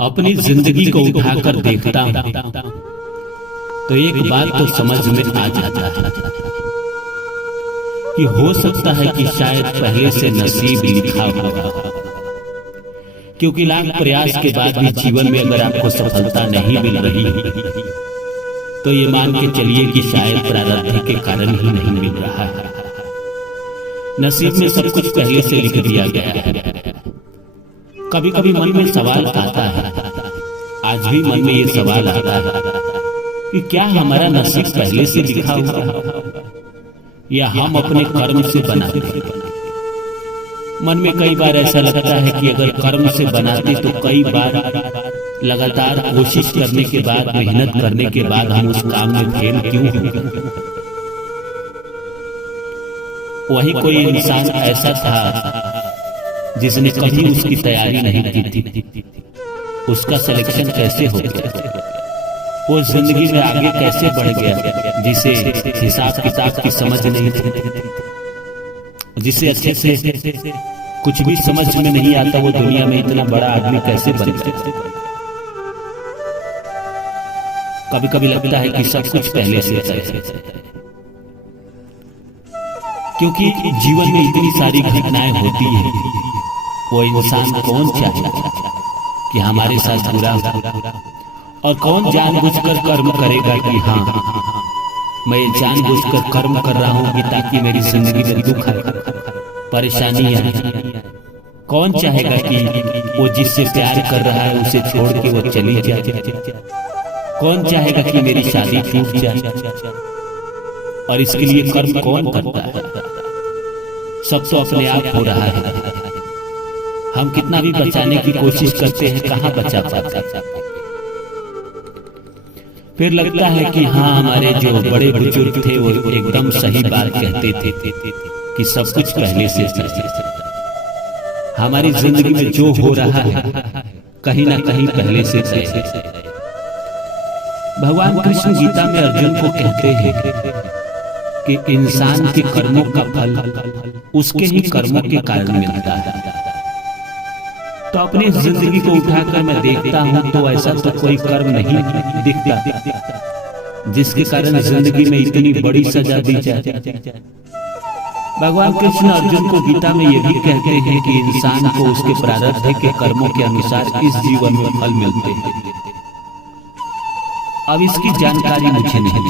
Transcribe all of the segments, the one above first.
अपनी जिंदगी को उठाकर देखता हूं तो एक बात तो समझ में आ जाता है कि हो सकता है कि शायद पहले से नसीब लिखा होगा, क्योंकि लाख प्रयास के बाद भी जीवन में अगर आपको सफलता नहीं मिल रही तो ये मान के चलिए कि शायद प्रारब्ध के कारण ही नहीं मिल रहा है। नसीब में सब कुछ पहले से लिख दिया गया है। कभी कभी मन में सवाल आता है, आज भी मन में ये सवाल आता है कि क्या हमारा नसीब पहले से लिखा हुआ या हम अपने कर्म से बनाते हैं। मन में कई बार ऐसा लगता है कि अगर कर्म से बनाते तो कई बार लगातार कोशिश करने के बाद, मेहनत करने के बाद हम उस काम में फेल क्यों होंगे। वही कोई इंसान ऐसा था जिसने कभी उसकी तैयारी नहीं की थी, उसका सिलेक्शन कैसे हो गया, वो जिंदगी में आगे कैसे बढ़ गया, जिसे हिसाब किताब की समझ नहीं थी, जिसे अच्छे से कुछ भी समझ में नहीं आता, वो दुनिया में इतना बड़ा आदमी कैसे बन गया। कभी कभी लगता है कि सब कुछ पहले से है, क्योंकि जीवन में इतनी सारी घटनाएं होती हैं, वो इंसान कौन चाहे कि हमारे साथ बुरा हो, और कौन जानबूझकर कर्म करेगा कि हाँ मैं जानबूझकर कर्म कर रहा हूं कि ताकि मेरी जिंदगी में दुख आए, परेशानी आए। कौन चाहेगा कि वो जिससे प्यार कर रहा है उसे छोड़ के वो चली जाए। कौन चाहेगा कि मेरी शादी टूट जाए, और इसके लिए कर्म कौन करता है। सब तो अपने आप हो रहा है। हम कितना भी बचाने की कोशिश करते हैं, कहां बचा पाते। फिर लगता है कि हाँ हमारे जो बड़े बुजुर्ग थे वो एकदम सही बात कहते थे कि सब कुछ पहले से हमारी जिंदगी में जो हो रहा है कहीं ना कहीं पहले से है। भगवान कृष्ण गीता में अर्जुन को कहते हैं कि इंसान के कर्मों का फल उसके ही कर्मों के कारण मिलता है। तो अपनी जिंदगी को उठाकर मैं देखता हूं तो ऐसा तो कोई कर्म नहीं दिखता जिसके कारण जिंदगी में इतनी बड़ी सजा दी जाए। भगवान कृष्ण अर्जुन को गीता में यह भी कहते हैं कि इंसान को उसके प्रारब्ध के कर्मों के अनुसार इस जीवन में फल मिलते हैं। अब इसकी जानकारी मुझे नहीं,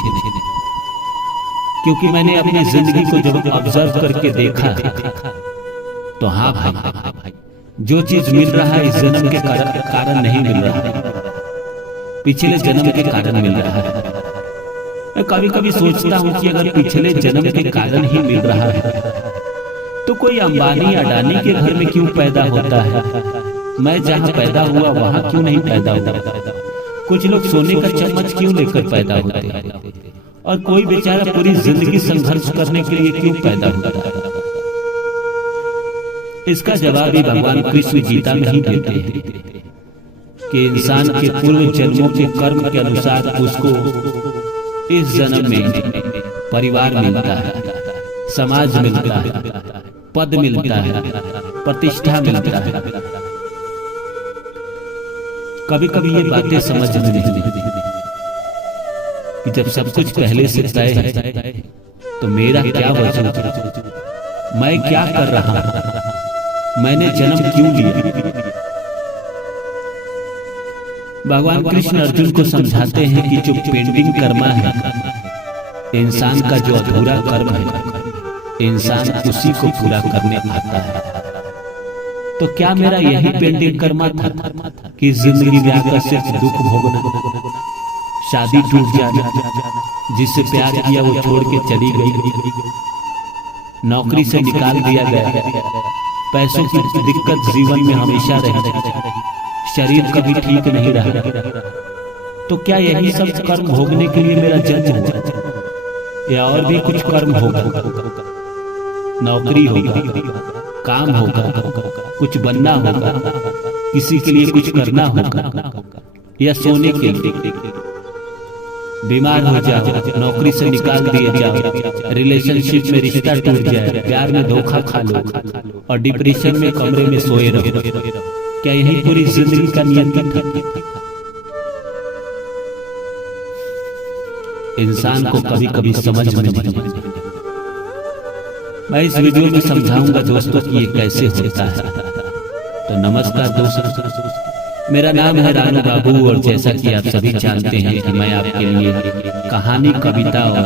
क्योंकि मैंने अपनी जिंदगी को जब ऑब्जर्व करके देखा तो हाँ भाई, जो चीज मिल रहा है इस जन्म के कारण नहीं मिल रहा है, पिछले जन्म के कारण मिल रहा है। मैं कभी कभी सोचता हूं कि अगर पिछले जन्म के कारण ही मिल रहा है तो कोई अंबानी अडानी के घर में क्यों पैदा होता है। मैं जहां पैदा हुआ वहां क्यों नहीं पैदा हुआ। कुछ लोग सोने का चम्मच क्यों लेकर पैदा होते हैं, और कोई बेचारा पूरी जिंदगी संघर्ष करने के लिए क्यों पैदा होता है। इसका जवाब भी भगवान कृष्ण गीता में ही देते हैं कि इंसान के पूर्व जन्मों के कर्म के अनुसार उसको इस जन्म में परिवार मिलता है, समाज मिलता है, पद मिलता है, प्रतिष्ठा मिलता है। कभी कभी ये बातें समझ में नहीं आती कि जब सब कुछ पहले से तय है तो मेरा क्या वजूद, मैं क्या कर रहा हूं, मैंने जन्म क्यों लिया। भगवान कृष्ण अर्जुन को समझाते हैं कि जो पेंडिंग कर्म है, इंसान का जो अधूरा कर्म है, इंसान उसी को पूरा करने आता है। तो क्या मेरा यही पेंडिंग कर्म था कि जिंदगी में आकर सिर्फ दुख भोगना, शादी टूट जाना, जिससे प्यार किया वो छोड़ के चली गई, नौकरी से निकाल दिया गया, पैसों की दिक्कत जीवन में हमेशा रही, शरीर कभी ठीक नहीं रहा। तो क्या यही सब कर्म भोगने के लिए मेरा जन्म हुआ, या और भी कुछ कर्म होगा, नौकरी होगा, काम होगा, कुछ बनना होगा, किसी के लिए कुछ करना होगा, या सोने के लिए बीमार हो जाओ, नौकरी से निकाल दिए जाओ, रिलेशनशिप में रिश्ता टूट जाए, प्यार में धोखा खा लो और डिप्रेशन में कमरे में सोए रहो। क्या यही पूरी जिंदगी का नियति था? इंसान को कभी कभी समझ में नहीं आता। मैं इस वीडियो में समझाऊंगा दोस्तों कि ये कैसे होता है। तो नमस्कार दोस्तों, मेरा नाम है रानू बाबू और जैसा कि आप सभी जानते हैं कि मैं आपके लिए कहानी, कविता और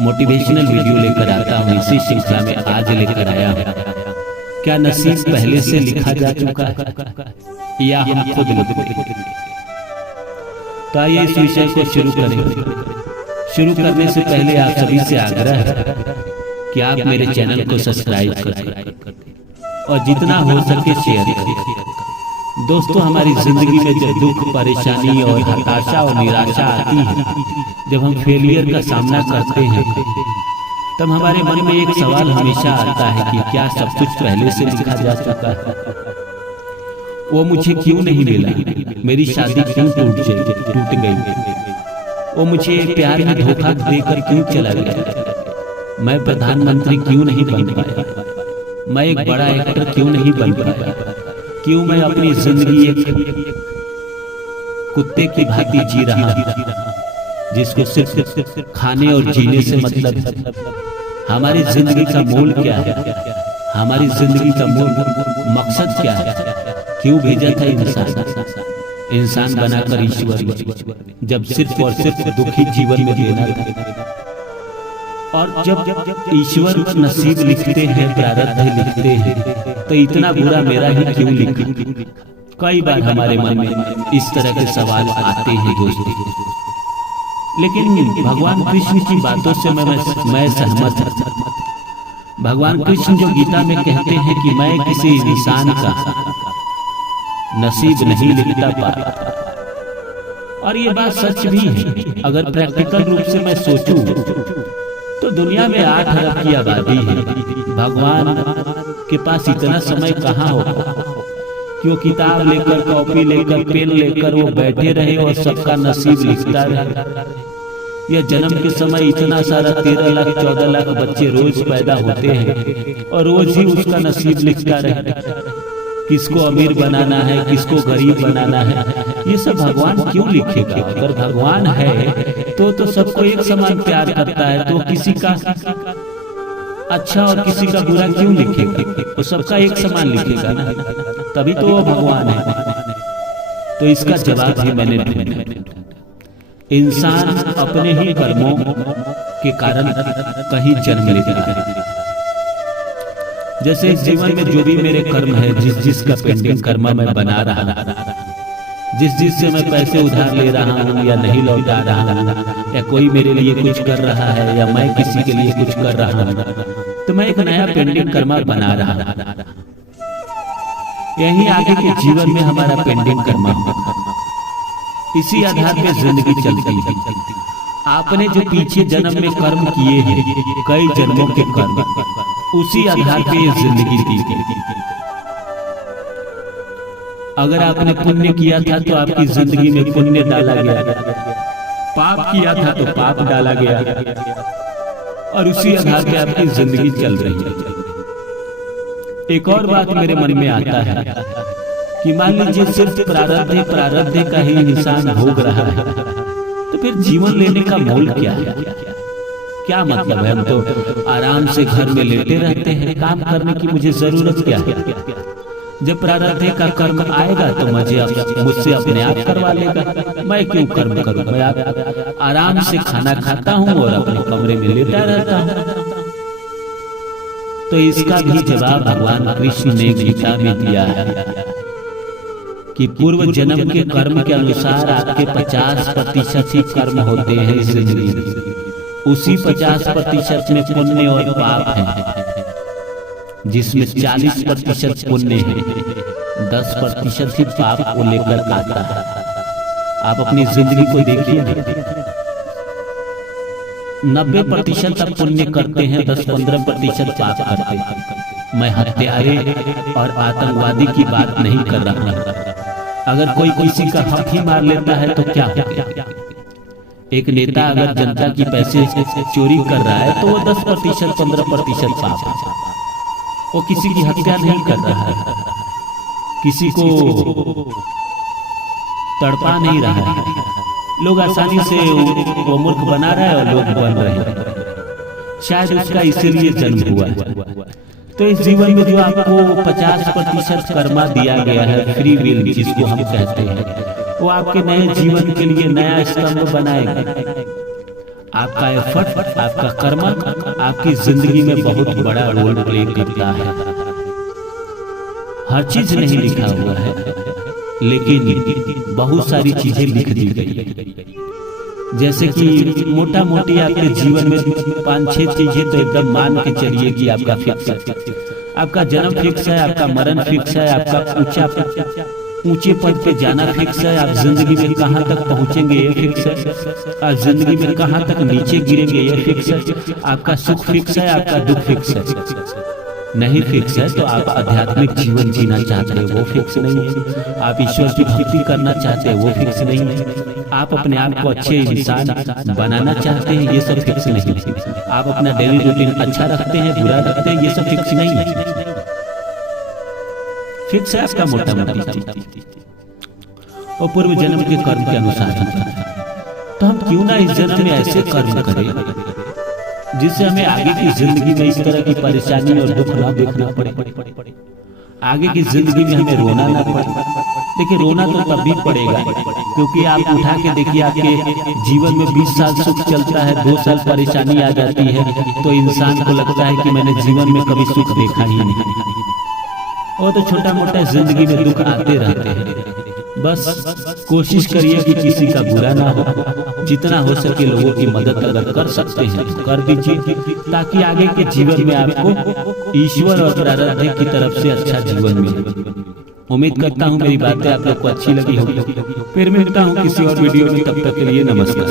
मोटिवेशनल वीडियो लेकर आता हूँ। इसी श्रृंखला में आज लेकर आया हूँ, क्या नसीब पहले से लिखा जा चुका है या हम खुद लिखते हैं? तो आइए इस विषय को शुरू करें। शुरू करने से पहले आप सभी से आग्रह है कि आप मेरे चैनल को सब्सक्राइब करें और जितना हो सके शेयर करें। दोस्तों, हमारी जिंदगी में जब दुख, परेशानी और हताशा और निराशा आती है, जब हम फेलियर का सामना करते हैं, तब हमारे मन में एक सवाल हमेशा आता है कि क्या सब कुछ पहले से लिखा जा चुका है? वो मुझे क्यों नहीं मिला? मेरी शादी क्यों टूट गई? वो मुझे प्यार में धोखा देकर क्यों चला गया? मैं प्रधानमंत्री क्यों नहीं बन पाया? मैं एक बड़ा एक्टर क्यों नहीं बन पाया? क्यों मैं अपनी जिंदगी एक कुत्ते की भांति जी रहा हूं, जिसको सिर्फ खाने और जीने से मतलब है? हमारी जिंदगी का मूल क्या है? हमारी जिंदगी का मूल मकसद क्या है? क्यों भेजा था इंसान बनाकर ईश्वर ने, जब सिर्फ और सिर्फ दुखी जीवन में देना था? और जब ईश्वर नसीब लिखते हैं, प्रारब्ध लिखते हैं, तो इतना बुरा मेरा ही क्यों लिखा? कई बार हमारे मन में इस तरह के सवाल आते हैं दोस्तों। लेकिन भगवान कृष्ण की बातों से मैं सहमत हूं। भगवान कृष्ण जो गीता में कहते हैं कि मैं किसी इंसान का नसीब नहीं लिखता पाया, और ये बात सच भी है। अगर प्रैक्टिकल रूप से मैं सोचूं तो दुनिया में 8 अरब की आबादी है। भगवान के पास इतना समय कहाँ होगा कि वो किताब लेकर, कॉपी लेकर, पेन लेकर वो बैठे रहे और सबका नसीब लिखता रहे? या जन्म के समय इतना सारा 13 लाख 14 लाख बच्चे रोज पैदा होते हैं और रोज ही उसका नसीब लिखता रहे, किसको अमीर बनाना है, किसको गरीब बनाना है? ये सब भगवान क्यों लिखेगा? अगर भगवान है तो सबको एक समान प्यार करता है, तो किसी का अच्छा और किसी का बुरा क्यों लिखेगा? वो सबका एक समान लिखेगा ना, तभी तो वो भगवान है। तो इसका जवाब भी मैंने ढूंढा। इंसान अपने ही कर्मों के कारण कहीं जन्म लेता है। जैसे जीवन में जो भी मेरे कर्म है, जिसका पेंडिंग कर्म मैं बना रहा हूं, जिस से मैं पैसे उधार ले रहा हूं या नहीं लौटा रहा हूं, या कोई मेरे लिए कुछ कर रहा है या मैं किसी के लिए कुछ कर रहा हूं, तो मैं एक नया पेंडिंग कर्म बना रहा हूं। यही आगे के जीवन में हमारा पेंडिंग कर्म होगा। इसी आधार पे जिंदगी चलती है। आपने जो पीछे जन्म में कर्म किए हैं, कई जन्मों के कर्म, उसी आधार पे ये जिंदगी दी। अगर आपने पुण्य किया था तो आपकी जिंदगी में पुण्य डाला गया, पाप किया था तो पाप डाला गया, और उसी आधार पे आपकी जिंदगी चल रही है। एक और बात मेरे मन में आता है कि मान लीजिए सिर्फ प्रारब्ध का ही इंसान भोग रहा है, तो फिर जीवन लेने का मूल क्या है? क्या मतलब है? हम तो आराम से घर में लेटे रहते हैं, काम करने की मुझे जरूरत क्या है? जब प्रारब्ध का कर्म आएगा तो मुझसे अपने आप करवा लेगा। मैं क्यों कर्म करूं? मैं आराम से खाना खाता हूं और अपने कमरे में लेटा रहता हूं। तो इसका भी जवाब भगवान कृष्ण ने गीता में दिया है कि पूर्व जन्म के कर्म के अनुसार आपके 50% ही कर्म होते हैं इस जिंदगी में। उसी 50% में पुण्य और पाप है, जिसमें 40% पुण्य है, 10% ही पाप को लेकर आता है। आप अपनी जिंदगी को देखिए, 90% आप पुण्य करते हैं, 10-15% पाप करते हैं। मैं हत्यारे और आतंकवादी की बात नहीं कर रहा हूं। अगर कोई किसी का हक ही मार लेता है तो क्या होगा? एक नेता अगर जनता की पैसे चोरी कर रहा है तो वो 10% 15% पाप है, वो किसी की हत्या नहीं कर रहा है। किसी को तड़पा नहीं रहा है। लोग आसानी से वो मूर्ख बना रहा है और लोग बन रहे हैं। शायद उसका इसीलिए जन्म हुआ है। तो इस जीवन में जो आपको 50% कर्मा दिया गया है, फ्री विल जिसको हम कहते हैं, वो आपके नए जीवन के लिए नया स्तंभ बनाएगा। आपका एफर्ट, आपका कर्मा आपकी जिंदगी में बहुत बड़ा रोल प्ले करता है। हर चीज नहीं लिखा हुआ है, लेकिन बहुत सारी चीजें लिख दी गई। जैसे कि मोटा मोटी आपके जीवन में 5-6 चीजें तो एकदम मान के चलिए कि आपका फिक्स है। आपका जन्म फिक्स है, आपका मरण फिक्स है, आपका ऊंचे पद पे जाना फिक्स है, आप जिंदगी में कहां तक पहुंचेंगे ये फिक्स है, आप जिंदगी में कहां तक नीचे गिरेंगे ये फिक्स है, आपका सुख फिक्स है, आपका दुख फिक्स है। नहीं फिक्स है तो आप आध्यात्मिक जीवन जीना चाहते हैं, वो फिक्स नहीं है। आप ईश्वर की भक्ति करना चाहते हैं, वो फिक्स नहीं है। आप अपने आप को अच्छे इंसान बनाना चाहते हैं, ये सब फिक्स नहीं है। आप अपना डेली रूटीन अच्छा रखते हैं, बुरा रखते हैं, ये सब फिक्स नहीं है। फिक्स है आपका मोटा मोटा और पूर्व जन्म के कर्म के अनुसार। तो हम क्यों ना इस जन्म में ऐसे कर्म करें जिससे हमें आगे की जिंदगी में इस तरह की परेशानी और दुख ना देखना पड़े, आगे की जिंदगी में हमें रोना ना पड़े। देखिए, रोना तो तब भी पड़ेगा, क्योंकि आप उठा के देखिए, आपके जीवन में 20 साल सुख चलता है, 2 साल परेशानी आ जाती है, तो इंसान को लगता है कि मैंने जीवन में कभी सुख देखा ही नहीं। और तो छोटा मोटा जिंदगी में दुख आते रहते हैं। बस कोशिश करिए कि किसी का बुरा ना हो, जितना हो सके लोगों की मदद अगर कर सकते हैं तो कर दीजिए, ताकि आगे के जीवन में आपको ईश्वर और प्रारब्ध की तरफ से अच्छा जीवन मिले। उम्मीद करता हूँ मेरी बातें आप लोग को अच्छी लगी होगी। फिर मिलता हूँ किसी और वीडियो में, तब तक के लिए नमस्कार।